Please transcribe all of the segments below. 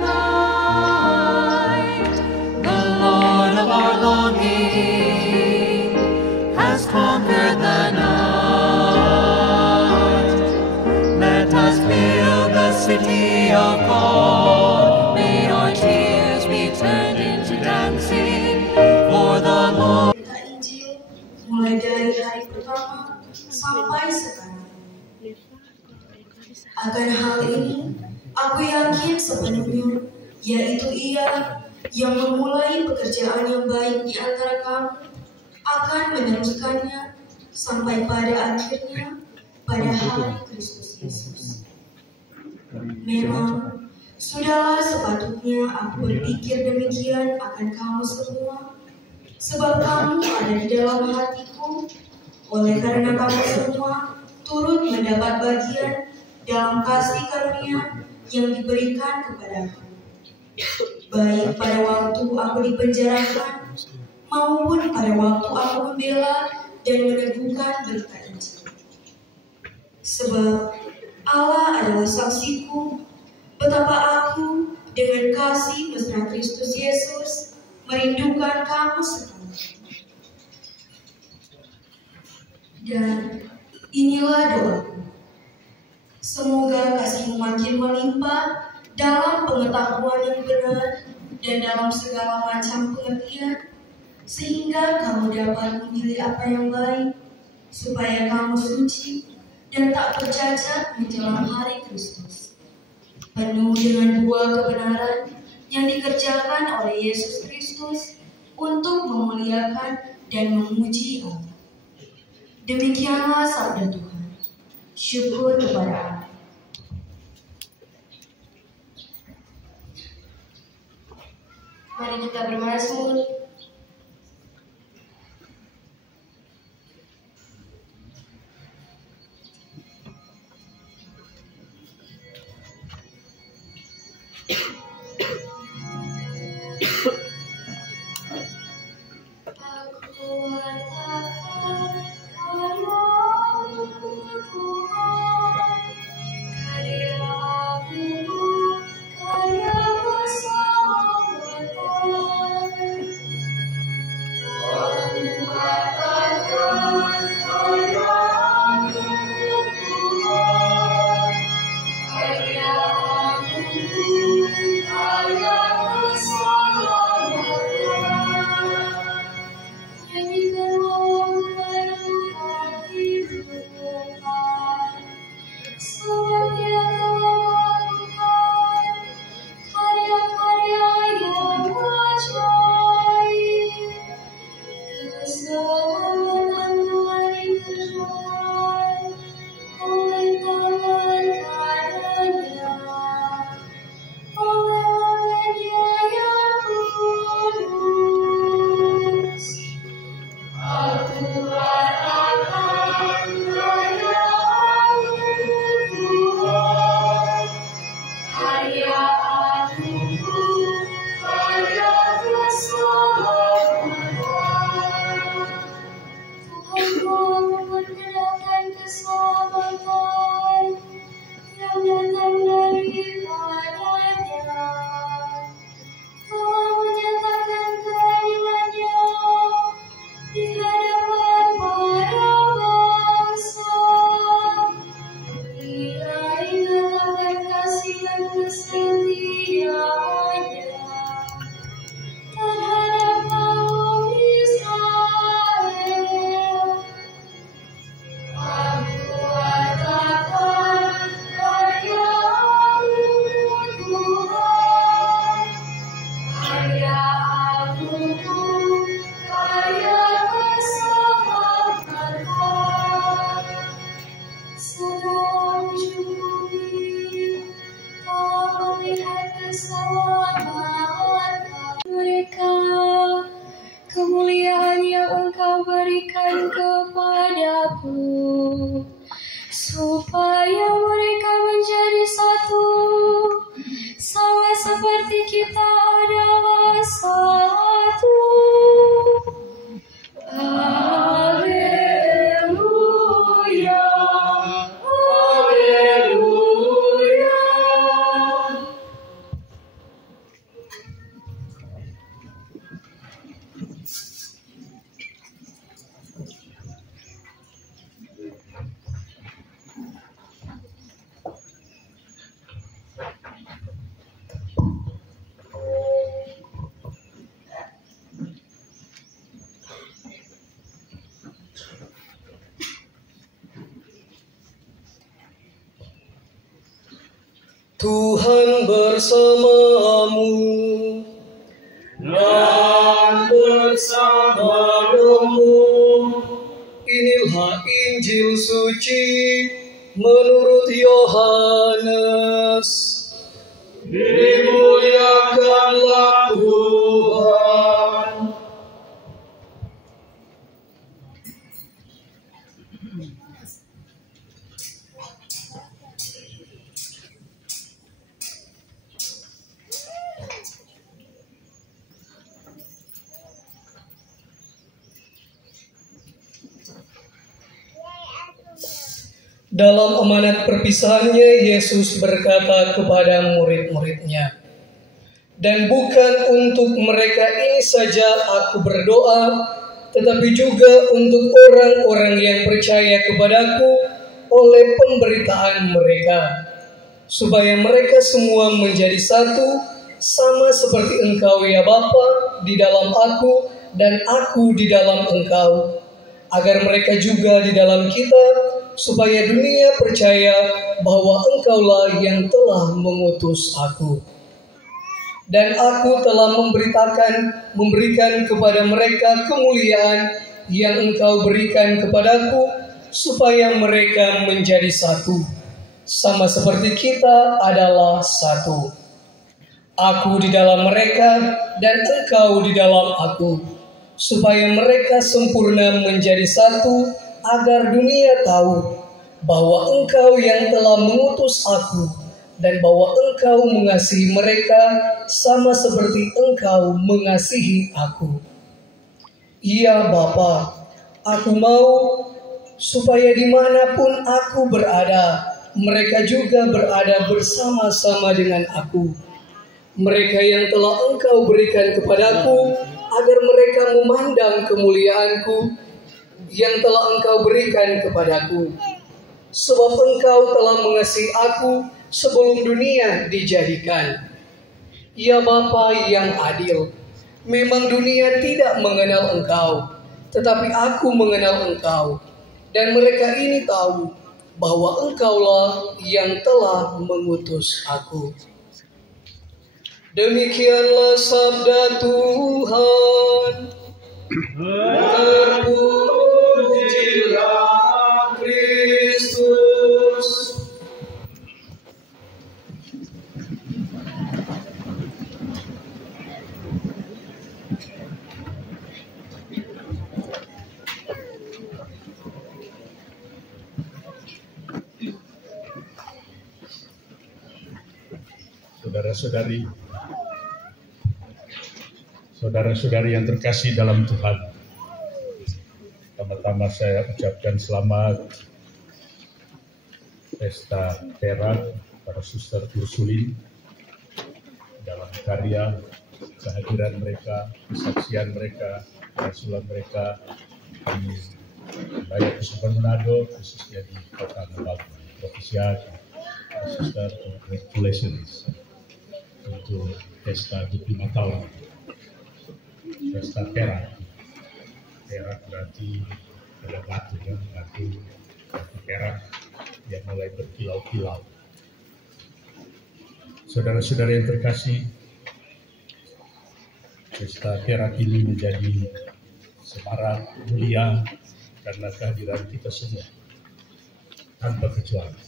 night. The Lord of our longing has conquered the night. Let us build the city of God. May our tears be turned into dancing for the Lord. Injil mulai dari hari pertama sampai sekarang. Akan hal ini, aku yakin sepenuhnya, yaitu Ia yang memulai pekerjaan yang baik di antara kamu akan meneruskannya sampai pada akhirnya pada hari Kristus Yesus. Memang, sudahlah sepatutnya aku berpikir demikian akan kamu semua, sebab kamu ada di dalam hatiku, oleh karena kamu semua turut mendapat bagian dalam kasih karunia yang diberikan kepadaku, baik pada waktu aku dipenjarakan maupun pada waktu aku membela dan meneguhkan berita Injil. Sebab Allah adalah saksiku betapa aku dengan kasih mesra Kristus Yesus merindukan kamu semua. Dan inilah doaku. Semoga kasihmu makin melimpah dalam pengetahuan yang benar dan dalam segala macam pengertian, sehingga kamu dapat memilih apa yang baik, supaya kamu suci dan tak bercacat menjelang hari Kristus, penuh dengan buah kebenaran yang dikerjakan oleh Yesus Kristus untuk memuliakan dan memuji Allah. Demikianlah sabda Tuhan. Syukur kepada Allah. Mari kita bermazmur. Supaya mereka menjadi satu, sama seperti kita adalah satu. Haleluya, haleluya. bersamamu dan bersamamu. Inilah Injil suci menurut Yohanes. Dimuliakanlah Tuhan. Dalam amanat perpisahannya, Yesus berkata kepada murid-muridnya, "Dan bukan untuk mereka ini saja aku berdoa, tetapi juga untuk orang-orang yang percaya kepadaku oleh pemberitaan mereka, supaya mereka semua menjadi satu, sama seperti Engkau ya Bapa di dalam aku dan aku di dalam Engkau, agar mereka juga di dalam kita, supaya dunia percaya bahwa Engkaulah yang telah mengutus aku. Dan aku telah memberikan kepada mereka kemuliaan yang Engkau berikan kepadaku, supaya mereka menjadi satu, sama seperti kita adalah satu. Aku di dalam mereka dan Engkau di dalam aku, supaya mereka sempurna menjadi satu, agar dunia tahu bahwa Engkau yang telah mengutus aku dan bahwa Engkau mengasihi mereka sama seperti Engkau mengasihi aku. Ya Bapa, aku mau supaya dimanapun aku berada, mereka juga berada bersama-sama dengan aku. Mereka yang telah Engkau berikan kepadaku, agar mereka memandang kemuliaanku yang telah Engkau berikan kepadaku. Sebab Engkau telah mengasihi aku sebelum dunia dijadikan. Ya Bapa yang adil, memang dunia tidak mengenal Engkau, tetapi aku mengenal Engkau, dan mereka ini tahu bahwa Engkaulah yang telah mengutus aku." Demikianlah sabda Tuhan. Terpujilah Kristus. Saudara-saudari yang terkasih dalam Tuhan, pertama-tama saya ucapkan selamat Pesta Perak para Suster Ursulin dalam karya kehadiran mereka, kesaksian mereka, kerasulan mereka di wilayah Kesuban Manado, khususnya di Kota Mobagu. Profesiat Suster, congratulations untuk pesta 25 tahun. Pesta Perak. Perak berarti ada batu, ya, batu perak yang mulai berkilau-kilau. Saudara-saudara yang terkasih, pesta Perak ini menjadi semarak mulia karena kehadiran kita semua tanpa kecuali.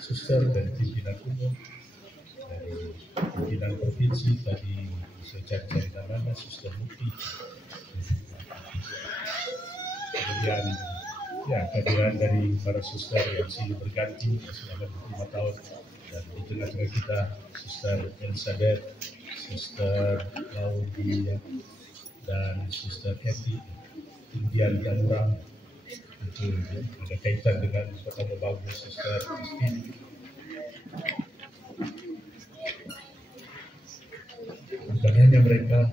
Suster dan pimpinan umum dari pimpinan provinsi tadi saya cari namanya Suster Mukti, kemudian kehadiran dari para suster yang silih berganti selama 25 tahun, dan di tengah-tengah kita Suster Elizabeth, Suster Claudia, dan Suster Eti, kemudian yang orang itu ada kaitan dengan Kota Mobagu, Suster Christine. Bukan hanya mereka,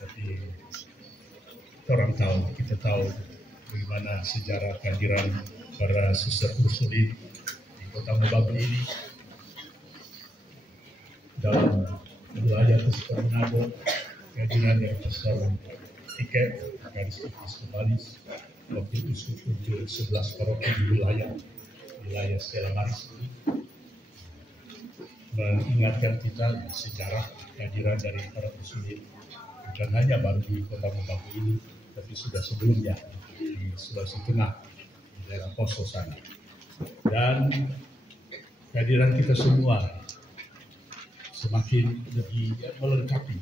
tapi kita tahu bagaimana sejarah kehadiran para Suster Ursulin di Kota Mobagu ini dalam wilayah Kesuban Manado. Kehadiran yang besar tiket garis Episkopalis waktu itu 11 paroki di wilayah wilayah Stella Maris ini mengingatkan kita sejarah kehadiran dari para ursulit bukan hanya baru di Kota Mobagu ini, tapi sudah sebelumnya di Sulawesi Tengah, di daerah Poso sana. Dan kehadiran kita semua semakin lebih melengkapi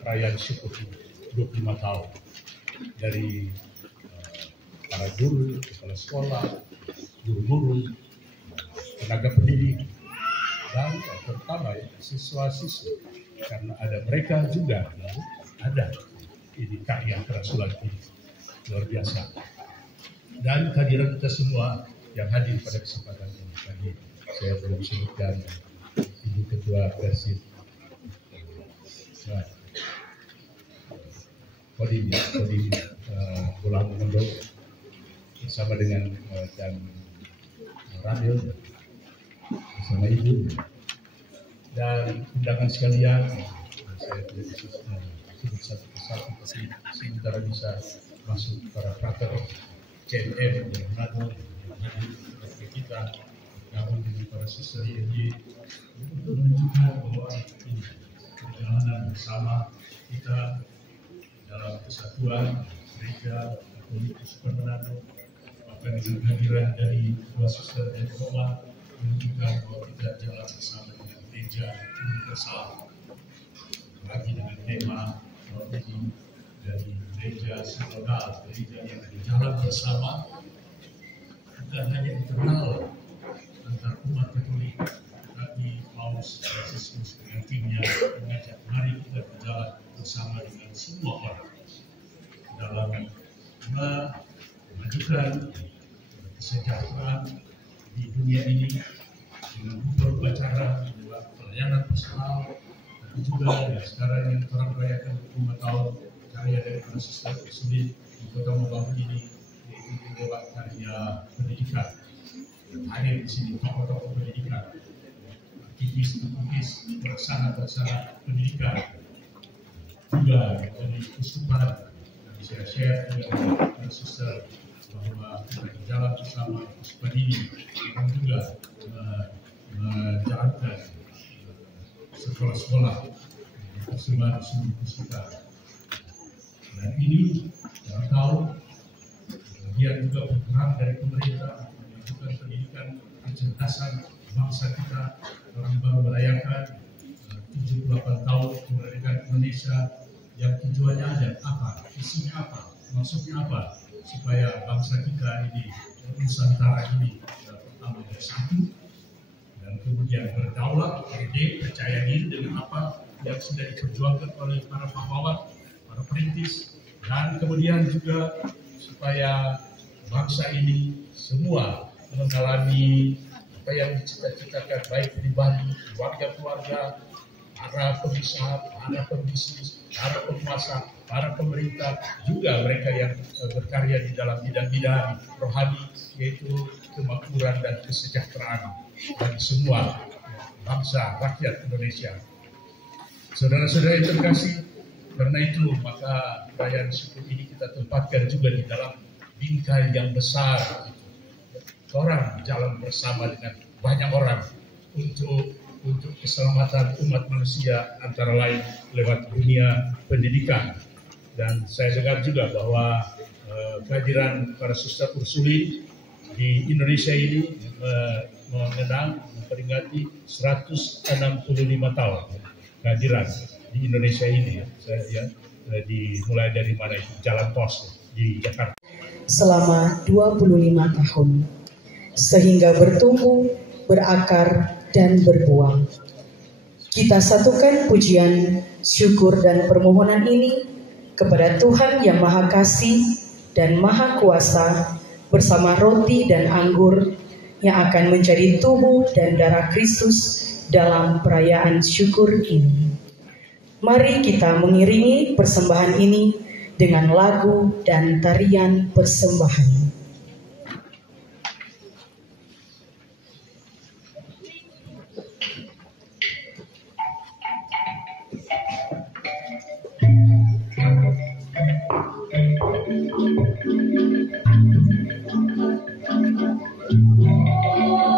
perayaan syukur ini 25 tahun dari para guru, kepala sekolah, guru-guru, tenaga pendidik, dan terutama siswa-siswa, karena ada mereka juga ada ini karya kerasulan ini luar biasa. Dan kehadiran kita semua yang hadir pada kesempatan ini tadi saya belum sebutkan Ibu Ketua Persib Kodim Pulang Mondo bersama dengan dan Radil bersama Ibu dan undangan sekalian. Saya tidak bisa sebut satu persatu, tapi sementara bisa masuk para frater CNM yang Manado yang kita gabung dengan para suster IMJ untuk menunjukkan bahwa ini perjalanan bersama kita dalam kesatuan gereja Katolik Super Manado, bahkan dengan kehadiran dari dua suster dan Roma menunjukkan bahwa kita jalan bersama dengan gereja universal, lagi dengan tema ini dari gereja sinodal, gereja yang berjalan bersama, bukan hanya internal antar umat Katolik, tapi Paus Fransiskus dengan timnya mengajak mari kita berjalan bersama dengan semua orang dalam memajukan kesejahteraan di dunia ini dengan berupacara pelayanan personal, tapi juga sekarang yang orang merayakan 25 tahun karya dari para suster ursulit di Kota Mobagu ini, yaitu lewat karya pendidikan. Hadir di sini tokoh-tokoh pendidikan, aktivis-aktivis, pelaksana pendidikan, juga dari Kuskupan. Saya share juga dengan suster bahwa kita berjalan bersama Kuskupan ini dan juga menjalankan sekolah-sekolah tersebar di seluruh Kuskupan. Dan ini dalam tahun bagian juga berperan dari pemerintah melakukan pendidikan kecerdasan bangsa kita. Orang baru merayakan 78 tahun kemerdekaan Indonesia yang tujuannya ada apa, isinya apa, maksudnya apa, supaya bangsa kita ini, Nusantara ini pertama bersatu dan kemudian berdaulat, merdeka, percaya diri dengan apa yang sudah diperjuangkan oleh para pahlawan, para perintis, dan kemudian juga supaya bangsa ini semua mengalami apa yang dicita-citakan baik pribadi, keluarga-keluarga, para pengusaha, para pebisnis, para penguasa, para pemerintah, juga mereka yang berkarya di dalam bidang-bidang rohani, yaitu kemakmuran dan kesejahteraan bagi semua bangsa rakyat Indonesia. Saudara-saudara yang terkasih, karena itu maka perayaan syukur ini kita tempatkan juga di dalam bingkai yang besar. Orang jalan bersama dengan banyak orang untuk keselamatan umat manusia, antara lain lewat dunia pendidikan. Dan saya dengar juga bahwa kehadiran para suster ursulit di Indonesia ini memperingati 165 tahun kehadiran di Indonesia ini. Dimulai dari mana itu? Jalan Pos di Jakarta. Selama 25 tahun, sehingga bertumbuh, berakar, dan berbuah. Kita satukan pujian, syukur, dan permohonan ini kepada Tuhan yang Maha Kasih dan Maha Kuasa bersama roti dan anggur yang akan menjadi tubuh dan darah Kristus dalam perayaan syukur ini. Mari kita mengiringi persembahan ini dengan lagu dan tarian persembahan. Oh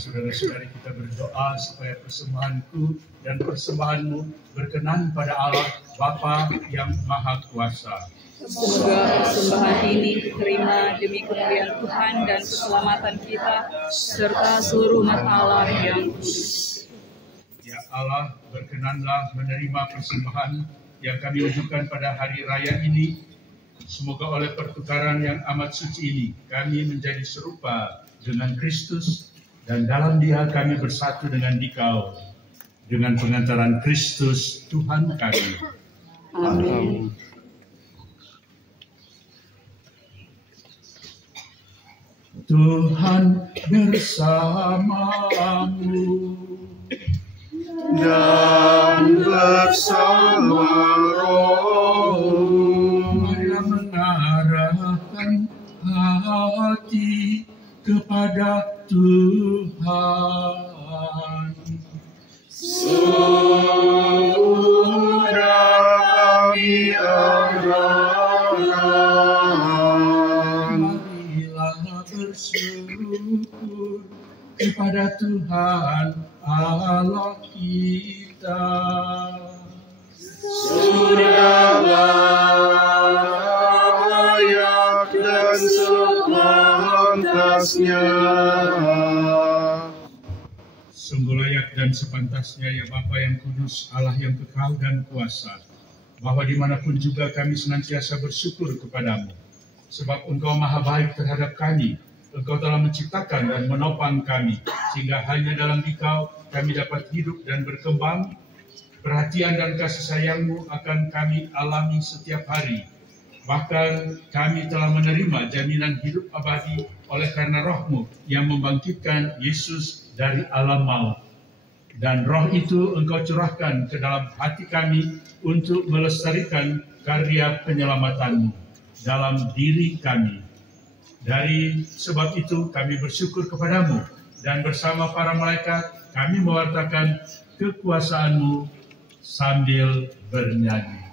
Saudara-saudari, kita berdoa supaya persembahanku dan persembahanmu berkenan pada Allah Bapa yang Maha Kuasa. Semoga persembahan ini diterima demi kemuliaan Tuhan dan keselamatan kita, serta seluruh umat Allah yang kudus. Ya Allah, berkenanlah menerima persembahan yang kami wujudkan pada hari raya ini. Semoga oleh pertukaran yang amat suci ini, kami menjadi serupa dengan Kristus, dan dalam Dia kami bersatu dengan Dikau, dengan pengantaran Kristus Tuhan kami. Amin. Tuhan bersamamu dan bersama rohmu. Marilah mengarahkan hati kepada Tuhan. Sudah kami arahkan. Marilah bersyukur kepada Tuhan Allah kita. surga layak dan sepantasnya. Sungguh layak dan sepantasnya ya Bapa yang kudus, Allah yang kekal dan kuasa, bahwa dimanapun juga kami senantiasa bersyukur kepadamu, sebab Engkau maha baik terhadap kami. Engkau telah menciptakan dan menopang kami, sehingga hanya dalam Dikau kami dapat hidup dan berkembang. Perhatian dan kasih sayang-Mu akan kami alami setiap hari. Bahkan kami telah menerima jaminan hidup abadi oleh karena Roh-Mu yang membangkitkan Yesus dari alam maut. Dan Roh itu Engkau curahkan ke dalam hati kami untuk melestarikan karya penyelamatan-Mu dalam diri kami. Dari sebab itu kami bersyukur kepadamu, dan bersama para malaikat kami mewartakan kekuasaan-Mu sambil bernyanyi.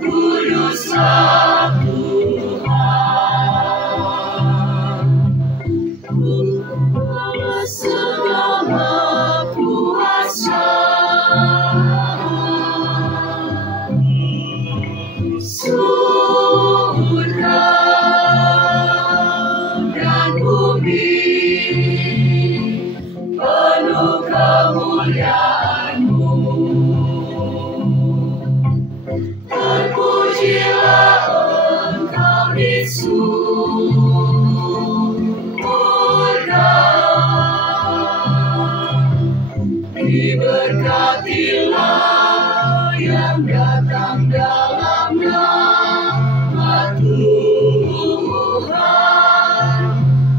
Kuduslah Tuhan, segala kuasa, surga dan bumi penuh kemuliaan-Mu. Terpujilah Engkau di surga, diberkatilah yang datang dalam nama Tuhan.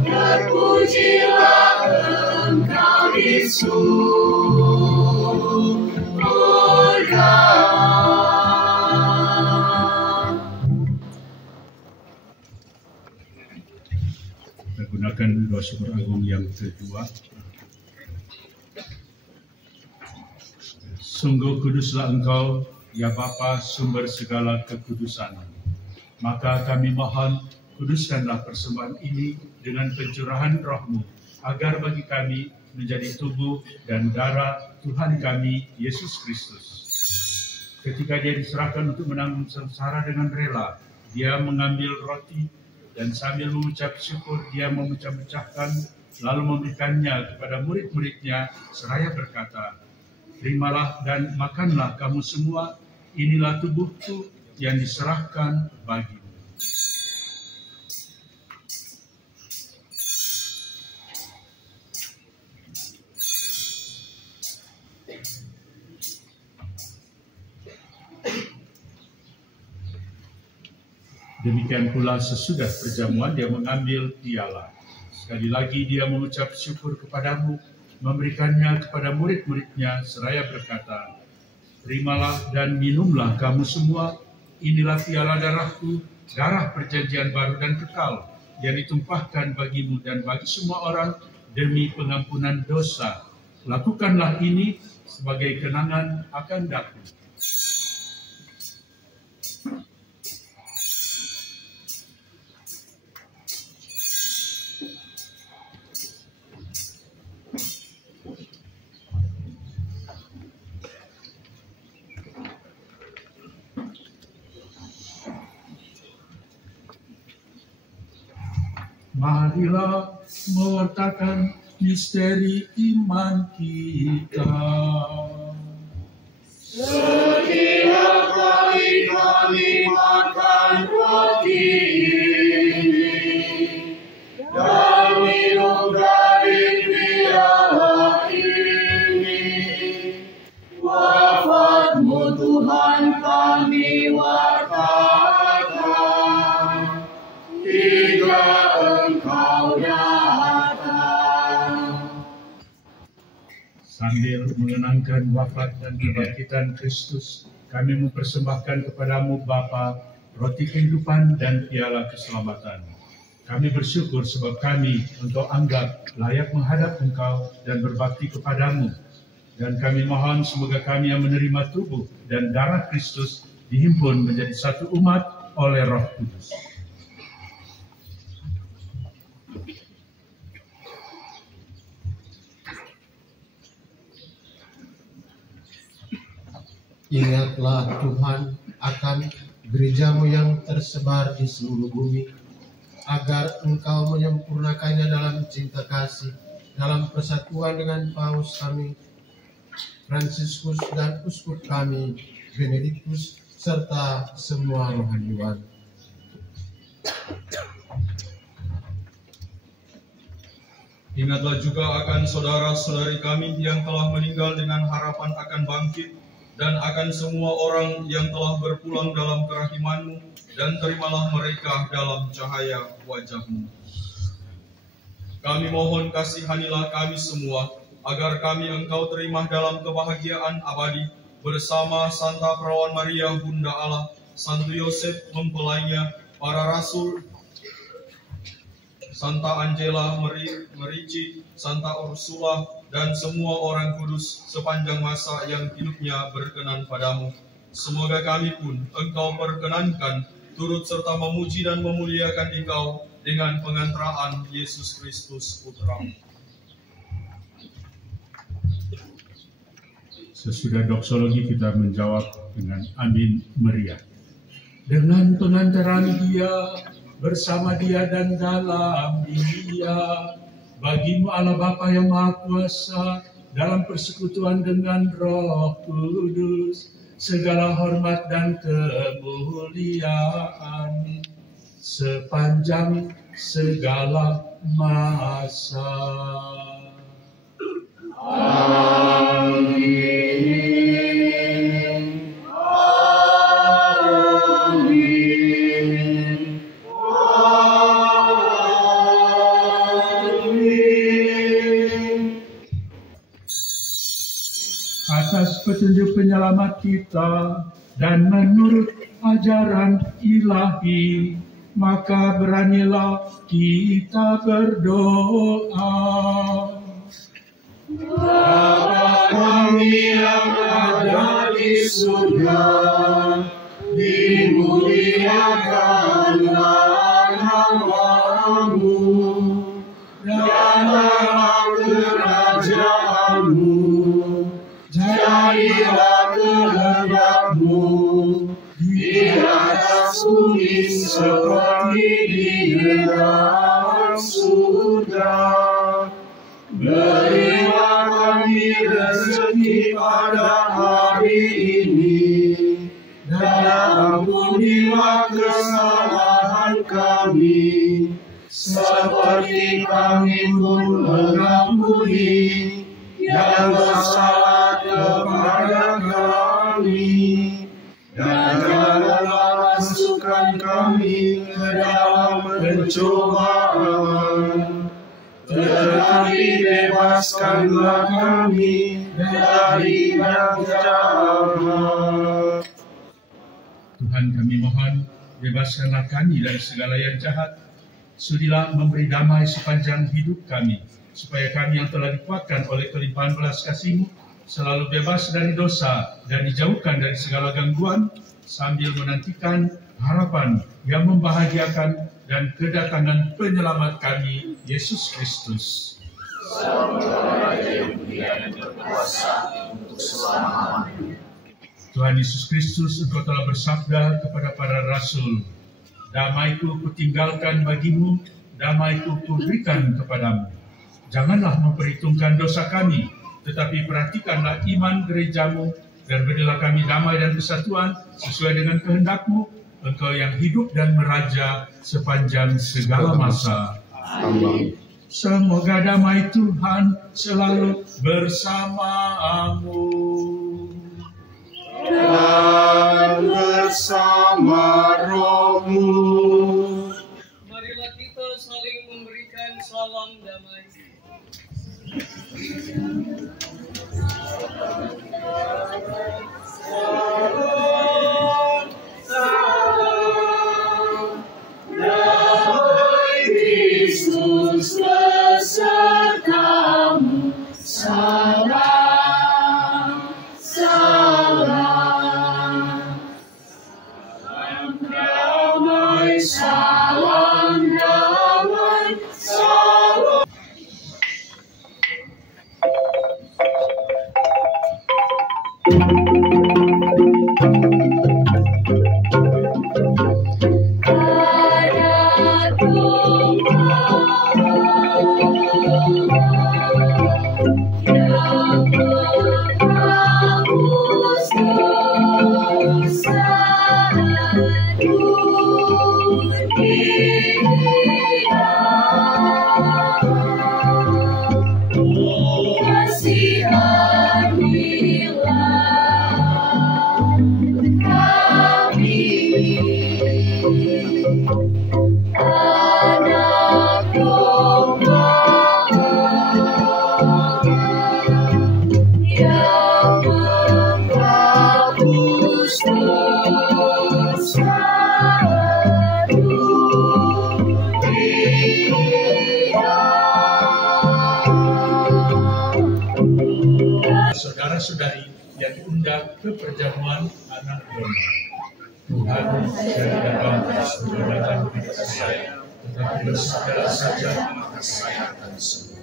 Terpujilah Engkau di surga. Kita gunakan doa syukur agung yang kedua. Sungguh kuduslah Engkau, ya Bapa, sumber segala kekudusan. Maka kami mohon, kuduskanlah persembahan ini dengan pencurahan Roh-Mu, agar bagi kami menjadi tubuh dan darah Tuhan kami, Yesus Kristus. Ketika Dia diserahkan untuk menanggung sengsara dengan rela, Dia mengambil roti, dan sambil mengucap syukur, Dia memecah-mecahkan, lalu memberikannya kepada murid-muridnya, seraya berkata, "Terimalah dan makanlah kamu semua, inilah tubuhku yang diserahkan bagimu." Demikian pula sesudah perjamuan Dia mengambil piala. Sekali lagi Dia mengucap syukur kepadamu, memberikannya kepada murid-muridnya seraya berkata, "Terimalah dan minumlah kamu semua, inilah piala darahku, darah perjanjian baru dan kekal, yang ditumpahkan bagimu dan bagi semua orang demi pengampunan dosa. Lakukanlah ini sebagai kenangan akan daku." Marilah mewartakan misteri iman kita. Setiap kali kami makan roti ini dan minum dari piala ini, wafat-Mu Tuhan kami wartakan hingga Engkau datang. Sambil mengenangkan wafat dan kebangkitan Kristus, kami mempersembahkan kepadamu Bapa, roti kehidupan dan piala keselamatan. Kami bersyukur sebab kami Engkau anggap layak menghadap Engkau dan berbakti kepadamu. Dan kami mohon semoga kami yang menerima tubuh dan darah Kristus dihimpun menjadi satu umat oleh Roh Kudus. Ingatlah Tuhan akan gerejamu yang tersebar di seluruh bumi, agar Engkau menyempurnakannya dalam cinta kasih, dalam persatuan dengan Paus kami, Fransiskus dan Uskup kami, Benediktus, serta semua rohaniwan. Ingatlah juga akan saudara-saudari kami yang telah meninggal dengan harapan akan bangkit, dan akan semua orang yang telah berpulang dalam kerahiman-Mu, dan terimalah mereka dalam cahaya wajah-Mu. Kami mohon kasihanilah kami semua, agar kami Engkau terima dalam kebahagiaan abadi, bersama Santa Perawan Maria Bunda Allah, Santo Yosef mempelainya, para rasul, Santa Angela Merici, Santa Ursula, dan semua orang kudus sepanjang masa yang hidupnya berkenan padamu. Semoga kami pun Engkau perkenankan turut serta memuji dan memuliakan Engkau dengan pengantaraan Yesus Kristus Putra-Mu. Sesudah doksologi kita menjawab dengan Amin Meriah. Dengan pengantaran Dia, bersama Dia dan dalam Dia, bagimu Allah Bapa yang Maha Kuasa, dalam persekutuan dengan Roh Kudus, segala hormat dan kemuliaan sepanjang segala masa. Amin. Atas petunjuk penyelamat kita dan menurut ajaran ilahi, maka beranilah kita berdoa. Bapa kami yang ada di surga, dimuliakanlah nama-Mu, datanglah kerajaan-Mu, jadilah kehendak-Mu di atas bumi seperti di dalam surga. Berilah kami rezeki pada hari ini, dan ampunilah kesalahan kami, seperti kami pun mengampuni yang bersalah kepada kami. Dan janganlah masukkan kami ke dalam pencobaan, tetapi bebaskanlah kami dari yang jahat. Tuhan, kami mohon, bebaskanlah kami dari segala yang jahat. Sudilah memberi damai sepanjang hidup kami, supaya kami yang telah dikuatkan oleh kelimpahan belas kasih-Mu selalu bebas dari dosa dan dijauhkan dari segala gangguan, sambil menantikan harapan yang membahagiakan dan kedatangan penyelamat kami, Yesus Kristus. Tuhan Yesus Kristus, Engkau telah bersabda kepada para rasul, damai-Ku kutinggalkan bagimu, damai-Ku kuberikan kepadamu. Janganlah memperhitungkan dosa kami, tetapi perhatikanlah iman gereja-Mu, dan berilah kami damai dan kesatuan sesuai dengan kehendak-Mu, Engkau yang hidup dan meraja sepanjang segala masa. Amin. Semoga damai Tuhan selalu bersamamu. Dan bersama rohmu. Marilah kita saling memberikan salam damai. Salam, damai saudara-saudari yang diundang ke perjamuan anak domba. Tuhan tidak dapat memperlakukan kita saya, tetapi bersabda saja maka saya akan sembuh.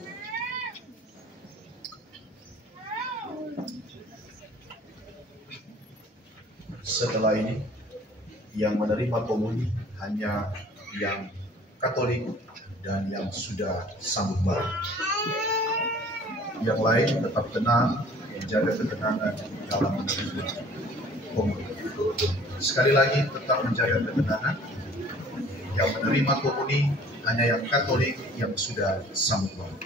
Setelah ini, yang menerima komuni hanya yang Katolik dan yang sudah sambut baru. Yang lain tetap tenang, menjaga ketenangan dalam menerima komuni. Sekali lagi tetap menjaga ketenangan. Yang menerima komuni hanya yang Katolik yang sudah sambut baru.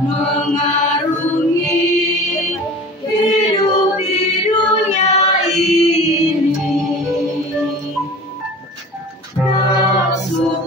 Mengarungi hidup di dunia Yesus